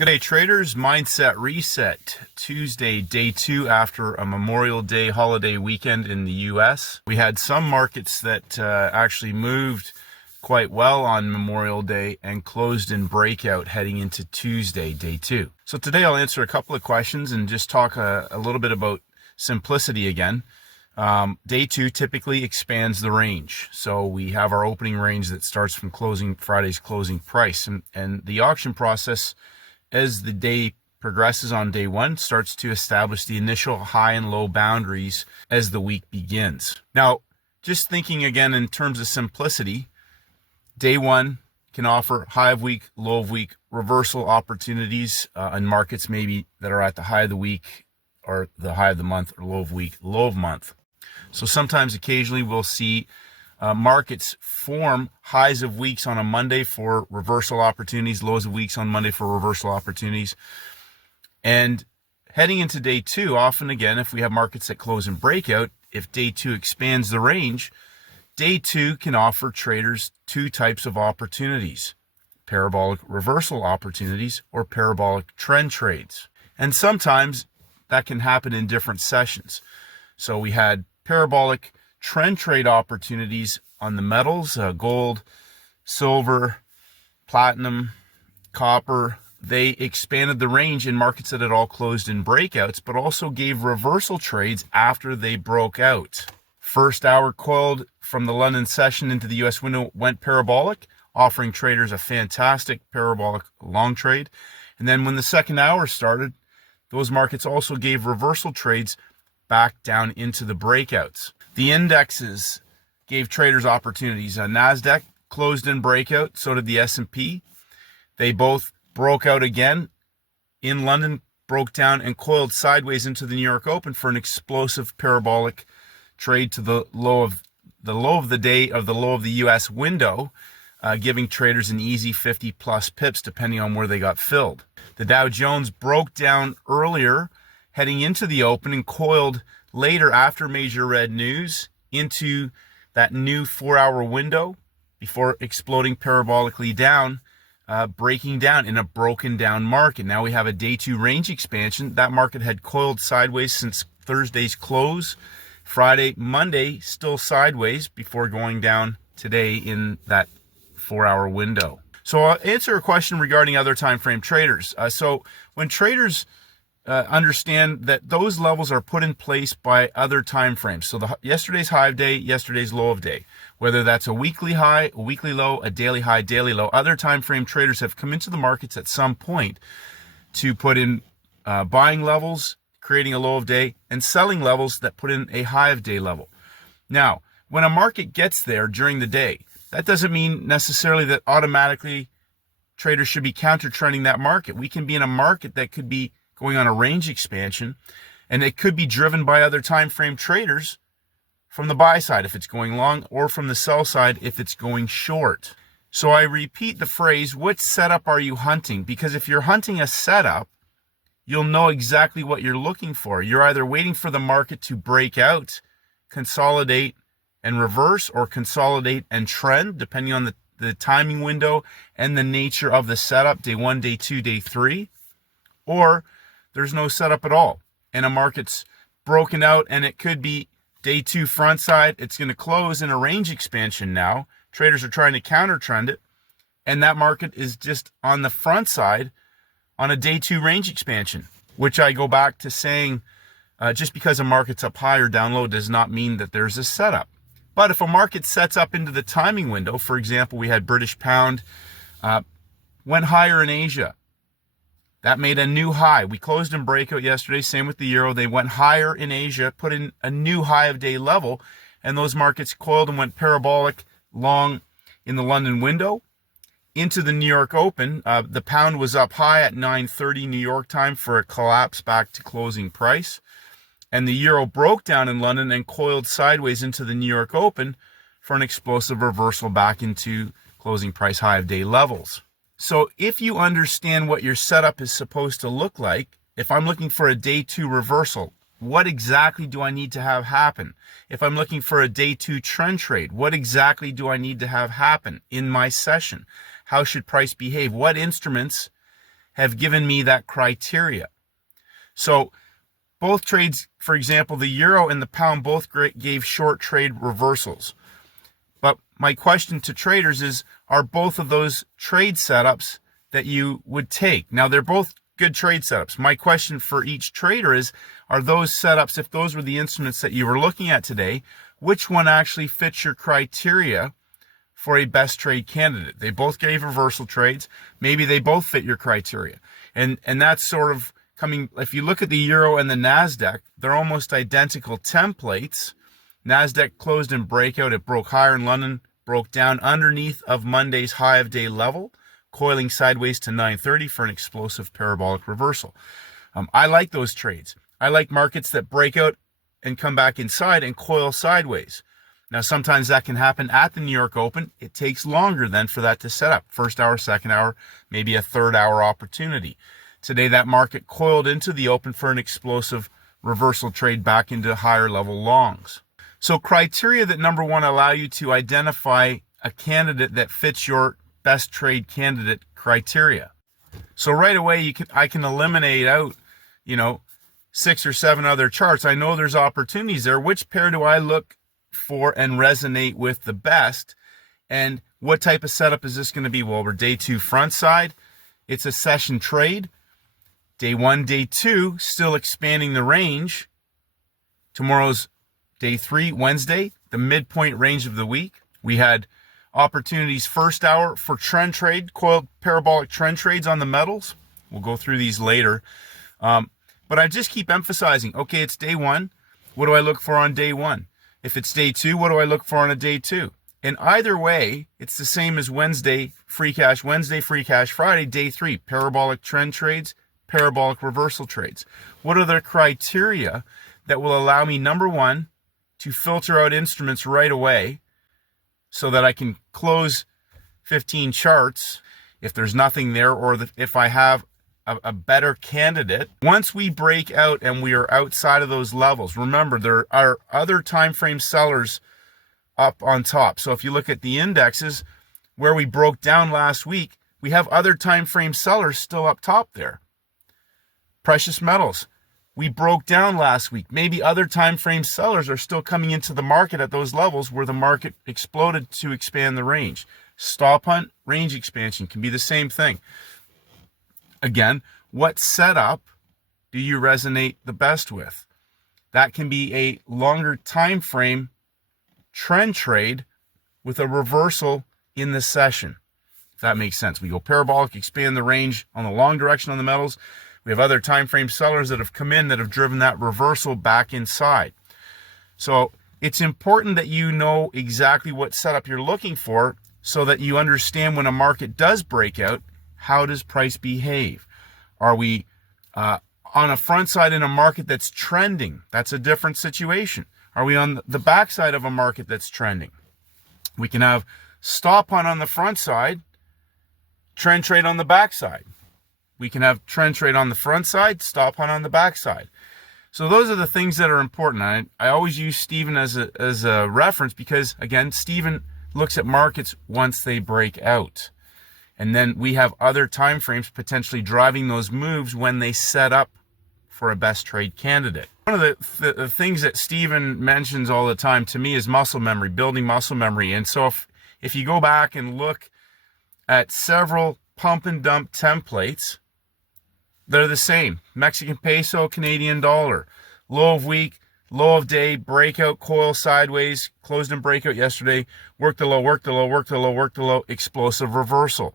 Good day, traders. Mindset reset. Tuesday, day 2 after a Memorial Day holiday weekend in the U.S. We had some markets that actually moved quite well on Memorial Day and closed in breakout heading into Tuesday, day 2. So today I'll answer a couple of questions and just talk a little bit about simplicity again. Day 2 typically expands the range. So we have our opening range that starts from Friday's closing price. And the auction process, as the day progresses on day 1, starts to establish the initial high and low boundaries as the week begins. Now, just thinking again in terms of simplicity, day 1 can offer high of week, low of week, reversal opportunities in markets maybe that are at the high of the week or the high of the month, or low of week, low of month. So sometimes occasionally we'll see markets form highs of weeks on a Monday for reversal opportunities, lows of weeks on Monday for reversal opportunities. And heading into day 2, often again, if we have markets that close in breakout, if day 2 expands the range, day 2 can offer traders 2 types of opportunities: parabolic reversal opportunities or parabolic trend trades. And sometimes that can happen in different sessions. So we had parabolic trend trade opportunities on the metals, gold, silver, platinum, copper. They expanded the range in markets that had all closed in breakouts, but also gave reversal trades after they broke out. First hour coiled from the London session into the US window went parabolic, offering traders a fantastic parabolic long trade. And then when the second hour started, those markets also gave reversal trades back down into the breakouts. The indexes gave traders opportunities. NASDAQ closed in breakout, so did the S&P. They both broke out again. In London, broke down and coiled sideways into the New York Open for an explosive parabolic trade to the low of the day of the low of the US window, giving traders an easy 50 plus pips depending on where they got filled. The Dow Jones broke down earlier heading into the open and coiled later after major red news into that new 4-hour window before exploding parabolically down, breaking down in a broken down market. Now we have a day 2 range expansion. That market had coiled sideways since Thursday's close. Friday, Monday, still sideways before going down today in that 4-hour window. So I'll answer a question regarding other time frame traders. So when traders understand that those levels are put in place by other time frames. So yesterday's high of day, yesterday's low of day, whether that's a weekly high, a weekly low, a daily high, daily low, other time frame traders have come into the markets at some point to put in buying levels, creating a low of day, and selling levels that put in a high of day level. Now, when a market gets there during the day, that doesn't mean necessarily that automatically traders should be counter trending that market. We can be in a market that could be going on a range expansion, and it could be driven by other time frame traders from the buy side if it's going long, or from the sell side if it's going short. So I repeat the phrase, what setup are you hunting? Because if you're hunting a setup, you'll know exactly what you're looking for. You're either waiting for the market to break out, consolidate and reverse, or consolidate and trend, depending on the timing window and the nature of the setup, day 1, day 2, day 3, or there's no setup at all, and a market's broken out, and it could be day 2 front side. It's going to close in a range expansion now. Traders are trying to counter trend it, and that market is just on the front side on a day 2 range expansion, which I go back to saying just because a market's up high or down low does not mean that there's a setup. But if a market sets up into the timing window, for example, we had British pound went higher in Asia. That made a new high. We closed in breakout yesterday. Same with the euro. They went higher in Asia, put in a new high of day level, and those markets coiled and went parabolic long in the London window into the New York Open. The pound was up high at 9:30 New York time for a collapse back to closing price. And the euro broke down in London and coiled sideways into the New York Open for an explosive reversal back into closing price high of day levels. So if you understand what your setup is supposed to look like, if I'm looking for a day 2 reversal, what exactly do I need to have happen? If I'm looking for a day 2 trend trade, what exactly do I need to have happen in my session? How should price behave? What instruments have given me that criteria. So both trades, for example, the euro and the pound both gave short trade reversals. But my question to traders is, are both of those trade setups that you would take? Now, they're both good trade setups. My question for each trader is, are those setups, if those were the instruments that you were looking at today, which one actually fits your criteria for a best trade candidate? They both gave reversal trades. Maybe they both fit your criteria. And that's sort of coming, if you look at the euro and the NASDAQ, they're almost identical templates. NASDAQ closed in breakout. It broke higher in London, broke down underneath of Monday's high of day level, coiling sideways to 930 for an explosive parabolic reversal. I like those trades. I like markets that break out and come back inside and coil sideways. Now, sometimes that can happen at the New York Open. It takes longer then for that to set up. First hour, second hour, maybe a third hour opportunity. Today, that market coiled into the open for an explosive reversal trade back into higher level longs. So criteria that, number one, allow you to identify a candidate that fits your best trade candidate criteria. So right away, I can eliminate out, 6 or 7 other charts. I know there's opportunities there. Which pair do I look for and resonate with the best? And what type of setup is this going to be? Well, we're day 2 front side. It's a session trade. Day 1, day 2, still expanding the range. Tomorrow's day 3, Wednesday, the midpoint range of the week. We had opportunities first hour for trend trade, coiled parabolic trend trades on the metals. We'll go through these later. But I just keep emphasizing, okay, it's day 1. What do I look for on day 1? If it's day 2, what do I look for on a day 2? And either way, it's the same as Wednesday, free cash Friday, day 3, parabolic trend trades, parabolic reversal trades. What are the criteria that will allow me, number one, to filter out instruments right away so that I can close 15 charts if there's nothing there, or if I have a better candidate. Once we break out and we are outside of those levels, remember, there are other time frame sellers up on top. So if you look at the indexes where we broke down last week, we have other time frame sellers still up top there. Precious metals, we broke down last week. Maybe other time frame sellers are still coming into the market at those levels where the market exploded to expand the range. Stop hunt, range expansion can be the same thing. Again, what setup do you resonate the best with? That can be a longer time frame trend trade with a reversal in the session, if that makes sense. We go parabolic, expand the range on the long direction on the metals. We have other time frame sellers that have come in that have driven that reversal back inside. So it's important that you know exactly what setup you're looking for so that you understand when a market does break out, how does price behave? Are we on a front side in a market that's trending? That's a different situation. Are we on the back side of a market that's trending? We can have stop hunt on the front side, trend trade on the back side. We can have trend trade on the front side, stop hunt on the back side. So those are the things that are important. I always use Stephen as a reference because, again, Stephen looks at markets once they break out. And then we have other time frames potentially driving those moves when they set up for a best trade candidate. One of the things that Stephen mentions all the time to me is muscle memory, building muscle memory. And so if you go back and look at several pump and dump templates, they're the same. Mexican peso, Canadian dollar, low of week, low of day, breakout, coil sideways, closed in breakout yesterday, work the low, work the low, work the low, work the low, explosive reversal.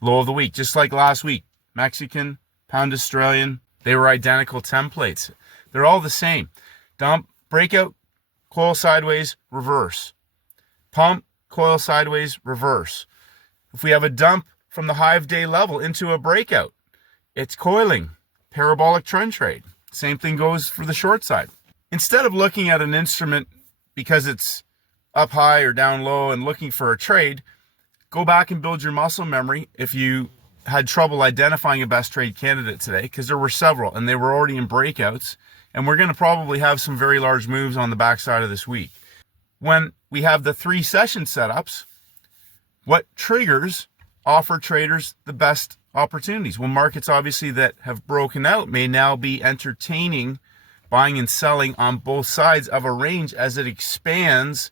Low of the week, just like last week, Mexican, pound Australian, they were identical templates. They're all the same. Dump, breakout, coil sideways, reverse. Pump, coil sideways, reverse. If we have a dump from the high of day level into a breakout, it's coiling, parabolic trend trade. Same thing goes for the short side. Instead of looking at an instrument because it's up high or down low and looking for a trade, go back and build your muscle memory if you had trouble identifying a best trade candidate today, because there were several and they were already in breakouts, and we're going to probably have some very large moves on the backside of this week. When we have the 3 session setups, what triggers offer traders the best opportunities. Well, markets obviously that have broken out may now be entertaining buying and selling on both sides of a range as it expands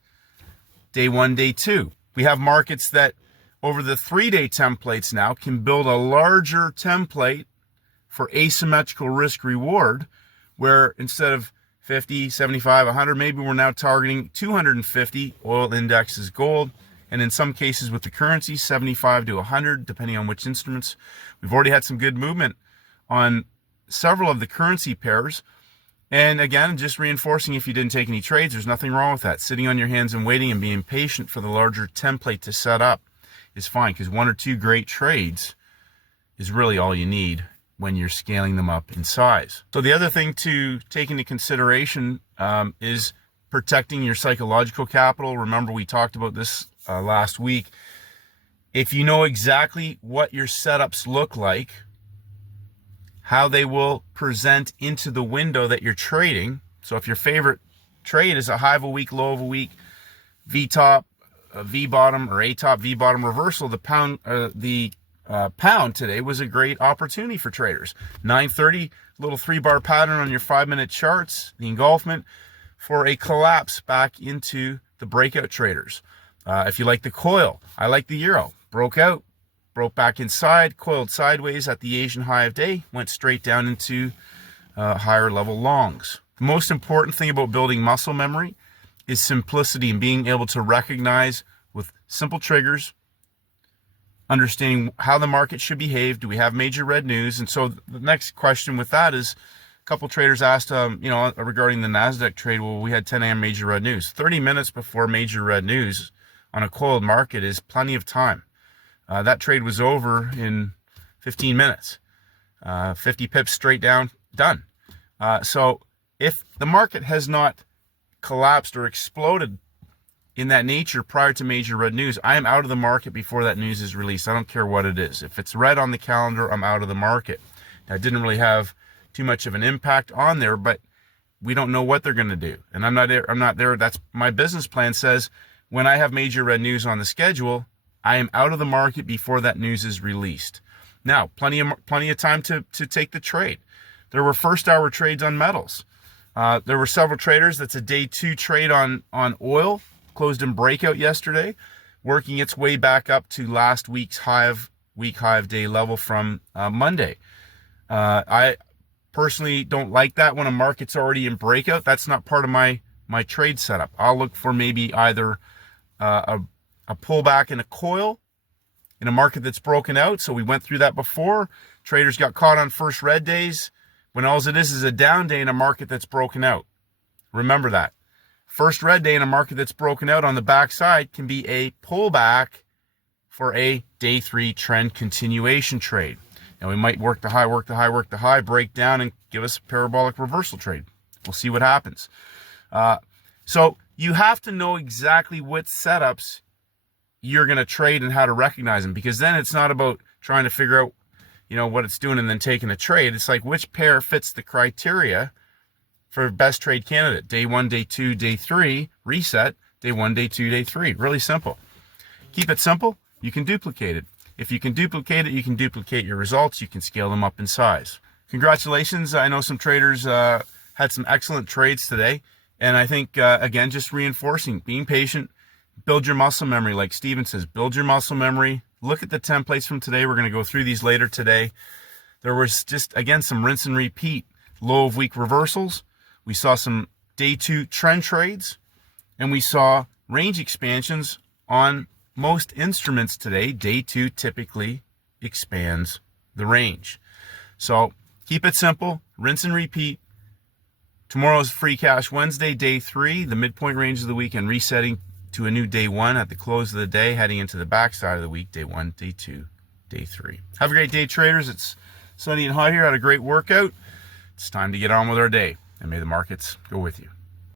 day one, day two. We have markets that over the 3-day templates now can build a larger template for asymmetrical risk reward, where instead of 50, 75, 100, maybe we're now targeting 250. Oil index is gold. And in some cases with the currency, 75 to 100, depending on which instruments. We've already had some good movement on several of the currency pairs. And again, just reinforcing, if you didn't take any trades, there's nothing wrong with that. Sitting on your hands and waiting and being patient for the larger template to set up is fine, because 1 or 2 great trades is really all you need when you're scaling them up in size. So the other thing to take into consideration is protecting your psychological capital. Remember, we talked about this last week. If you know exactly what your setups look like, how they will present into the window that you're trading. So if your favorite trade is a high of a week, low of a week, V-top, V-bottom, or A-top, V-bottom reversal, the pound today was a great opportunity for traders. 930, little 3-bar pattern on your 5-minute charts, the engulfment for a collapse back into the breakout traders. If you like the coil, I like the euro. Broke out, broke back inside, coiled sideways at the Asian high of day, went straight down into higher level longs. The most important thing about building muscle memory is simplicity and being able to recognize with simple triggers, understanding how the market should behave. Do we have major red news? And so the next question with that is, a couple traders asked, regarding the NASDAQ trade, well, we had 10 a.m. major red news. 30 minutes before major red news on a coiled market is plenty of time. That trade was over in 15 minutes. 50 pips straight down, done. So if the market has not collapsed or exploded in that nature prior to major red news, I am out of the market before that news is released. I don't care what it is. If it's red on the calendar, I'm out of the market. Now, it didn't really have too much of an impact on there, but we don't know what they're going to do. And I'm not there. That's my business plan says when I have major red news on the schedule, I am out of the market before that news is released. Now, plenty of time to take the trade. There were first hour trades on metals. There were several traders. That's a day 2 trade on oil, closed in breakout yesterday, working its way back up to last week's week high of day level from Monday. I personally don't like that when a market's already in breakout. That's not part of my trade setup. I'll look for maybe either a pullback in a coil in a market that's broken out. So we went through that before. Traders got caught on first red days when all it is a down day in a market that's broken out. Remember that. First red day in a market that's broken out on the backside can be a pullback for a day 3 trend continuation trade. Now we might work the high, break down and give us a parabolic reversal trade. We'll see what happens. So you have to know exactly what setups you're going to trade and how to recognize them, because then it's not about trying to figure out, what it's doing and then taking a trade. It's like which pair fits the criteria for best trade candidate. Day 1, day 2, day 3, reset, day 1, day 2, day 3. Really simple. Keep it simple. You can duplicate it. If you can duplicate it, you can duplicate your results. You can scale them up in size. Congratulations. I know some traders had some excellent trades today. And I think, again, just reinforcing, being patient, build your muscle memory. Like Steven says, build your muscle memory. Look at the templates from today. We're going to go through these later today. There was just, again, some rinse and repeat low of week reversals. We saw some day 2 trend trades, and we saw range expansions on most instruments today. Day 2 typically expands the range. So keep it simple, rinse and repeat. Tomorrow's Free Cash Wednesday, day 3, the midpoint range of the week, and resetting to a new day 1 at the close of the day, heading into the backside of the week, day 1, day 2, day 3. Have a great day, traders. It's sunny and hot here. Had a great workout. It's time to get on with our day, and may the markets go with you.